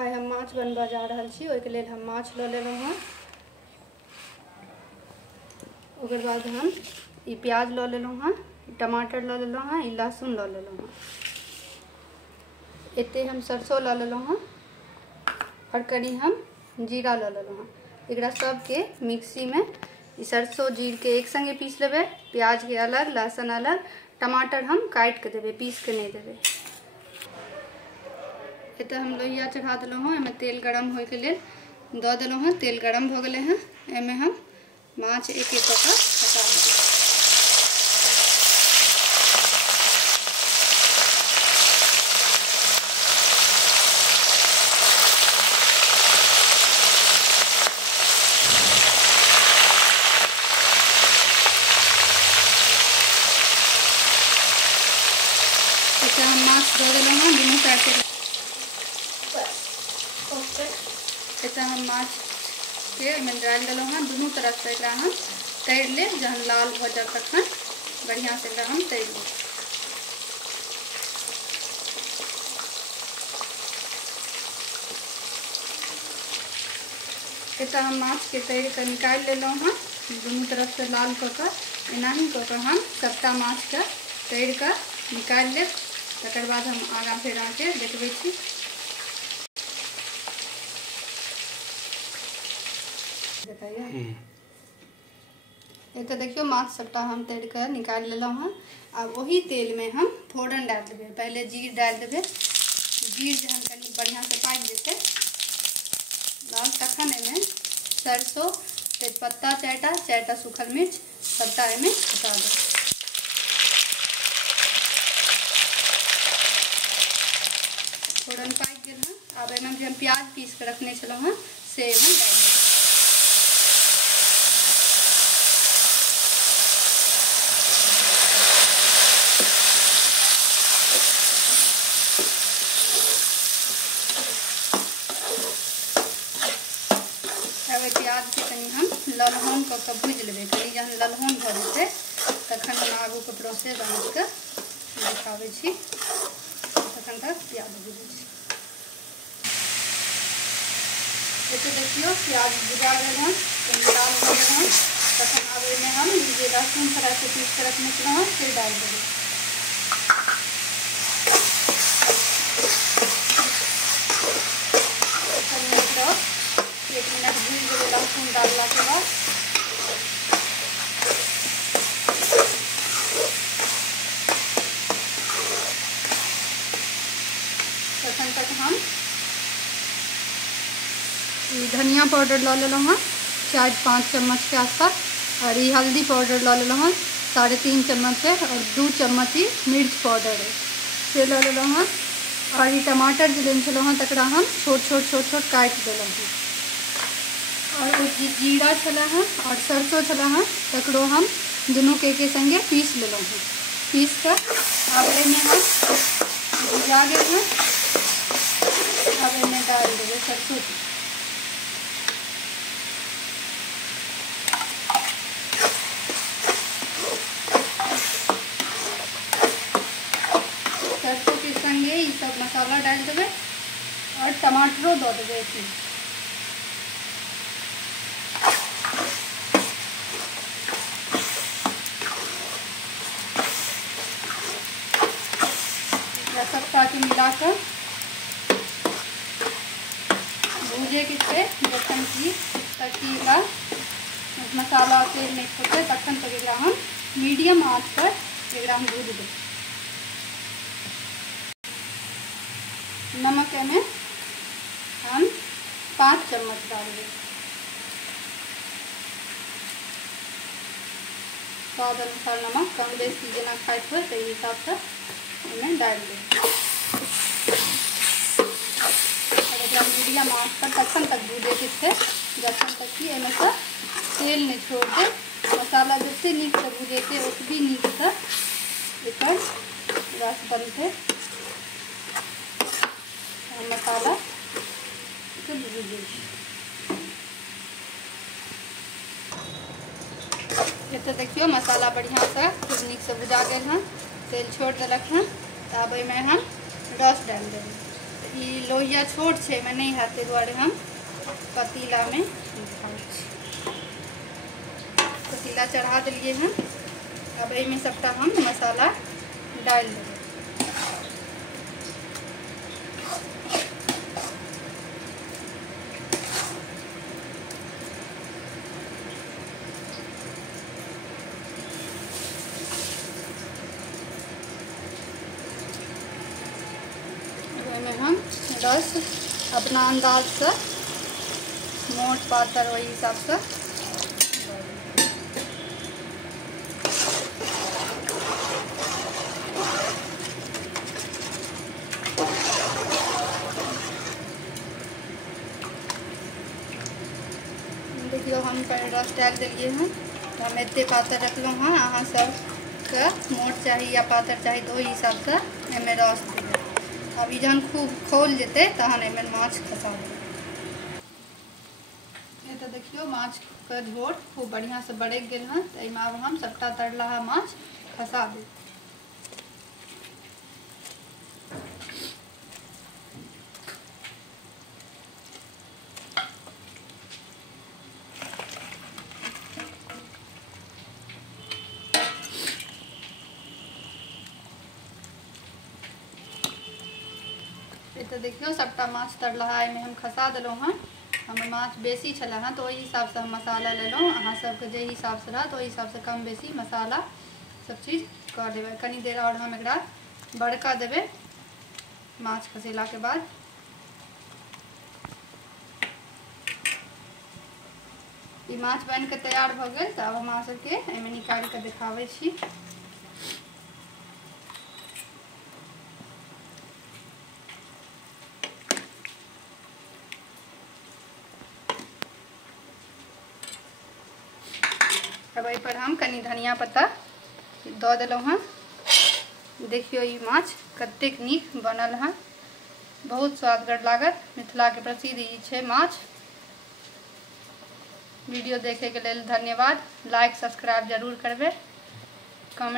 आइ हम माछ बनबा जा रहल छी। ओहिके लेल हम माछ लऽ लेलहुँ हँ। ओकर बाद हम ई प्याज लऽ लेलहुँ हँ, टमाटर लऽ लेलहुँ हँ, ई लहसुन लऽ लेलहुँ हँ, एते हम सरसों लऽ लेलहुँ हँ और कनी हम जीरा लऽ लेलहुँ हँ। एकरा सबके मिक्सी में ई सरसों जीर के एक संगे पीस लेबै। प्याज के अलग, लहसुन अलग, टमाटर हम काट के देबै, पीस के नहीं देबै। एते हम लोहिया चढ़ा देलहुँ हँ। एहिमे तेल गरम होइके लेल दऽ देलहुँ हँ। तेल गरम भऽ गेलै हँ। एहिमे हम माछ एक एक कऽ कऽ खसा देबै। एते हम माछ दऽ देलहुँ हँ दुनू साइड से। एते हम माछ के डाल देलहुँ हँ। दुनू तरफ से एकरा हम तैर लेब। जहन लाल भऽ जाए तखन बढ़िया से एकरा हम तैर लेब। एते हम माछ के तैर के निकाल लेलहुँ हँ। दुनू तरफ से लाल कऽ कऽ एनाही कऽ कऽ हम सबटा माछ के तैर के निकाल लेब। तकर बाद हम आगाँ फेर आके देखबै छी। तो देखियो माछ सबटा हम तैर के निकाल लेलहुँ हँ। अब वही तेल में हम फोड़न डाल देबै। पहले जीर डाल देबै। जीर जहन कनी बढ़िया से पाक जेतै लाल, तखन एमे सरसों, तेजपत्ता चारिटा सूखल मिर्च सबटा एमे खसा देबै। फोड़न पाक गेल हँ। आब एमे जे हम प्याज पीस के रखने छलहुँ हँ से एमे डाल देबै। प्याज के कनी हम ललहन कऽ के भूज लेबै। कनी जहन ललहन भऽ जेतै तखन हम आगू के प्रोसेस अहाँके दिखाबै छी। तखन तक प्याज भूजै छी। एते देखियो प्याज भुजा गेल हँ, कनी लाल भऽ गेल हँ। तखन आब एहिमे हम जे लहसुन थोड़ा सा पीस के रखने छलहुँ हँ से डाल देबै। एक मिनट भूज देबै लहसुन डालला के बाद। तखन तक हम धनिया पाउडर लऽ लेलहुँ हँ 4-5 चम्मच के आसपास। और ये हल्दी पाउडर लऽ लेलहुँ हँ 3.5 चम्मच है। और 2 चम्मच ही मिर्च पाउडर है से लऽ लेलहुँ हँ। और ये टमाटर जे लेने छलहुँ हँ तकरा हम छोट छोट काटि देलहुँ हँ। और जीरा छला हँ और सरसों छला हँ तकरो हम दुनू के एके संगे पीस लेलहुँ हँ। पीस कर अब एमे हम भुजा गेल हँ। अब एमे डाल देबै सरसों। सरसों के संगे ये सब मसाला डाल देबै और टमाटरो दऽ देबै इसमें। सबटा के मिलाकर भूजे के छै। जखन कि तक मसाला तेल मिक्स होते तखन तक एकरा हम मीडियम आंच पर एकरा हम भूज देबै। नमक में हम 5 चम्मच डालबै। स्वाद अनुसार नमक कम बेसी जेना खाइत हो ताहि हिसाब से इन्हें डाल दें। और एकरा मीडियम आंच पर तखन तक भूजे के छै जखन तक कि एमे से तेल नहीं छोड़ दे। मसाला जते नीक से भूजेते ओतबी नीक से एकर रस बनते। मसाला के भूजे ये देखियो मसाला बढ़िया से खूब नीक से भुजा गेल हँ। तेल छोड़ देलक हँ। अब एमे हम रस डाल देबै। ई लोहिया छोट छे में नहीं हाथे द्वारे हम पतीला में पतीला चढ़ा दिलिए हैं। अब एहिमे सबटा हम मसाला डाल देंगे। में हम रस अपना अंदाज से मोट पातर वही हिसाब से देखियो हम रस डाल दिलिए हैं। तो हम एते पातर रखलों हाँ। अहाँ सबके मोट चाहिए या पातर चाहिए तो वही हिसाब से एमे रस देबै। अब जहन खूब खौल जेते तहन एमे माछ खसा देबै। ये तो देखियो माछ के झोर खूब बढ़िया से बड़क गेल हैं। तो एमे अब हम सबटा तरला माछ खसा देब। तो देखियो सबटा माछ तरला में हम खसा दिलों हाँ। हम माछ बेसी छला हाँ तो वही हिसाब से हम मसाला लेलों। अहाँ सबके जे हिसाब से रहा तो वही हिसाब से कम बेसी मसाला सब चीज कर देबै। कनी देर और हम एकरा बड़का देबै माछ खसेला के बाद। ई माछ बन के तैयार भ गेल। तो अब हम अहाँ सबके एमे निकाल के देखाबै छी। अब एहि पर हम कनी धनिया पत्ता दऽ देलहुँ हाँ। देखियो ई माछ कतेक नीक बनल है। बहुत स्वादगर लागत। मिथिला के प्रसिद्ध ई छै माछ। वीडियो देखे के लेल धन्यवाद। लाइक सब्सक्राइब जरूर करबे। कमेंट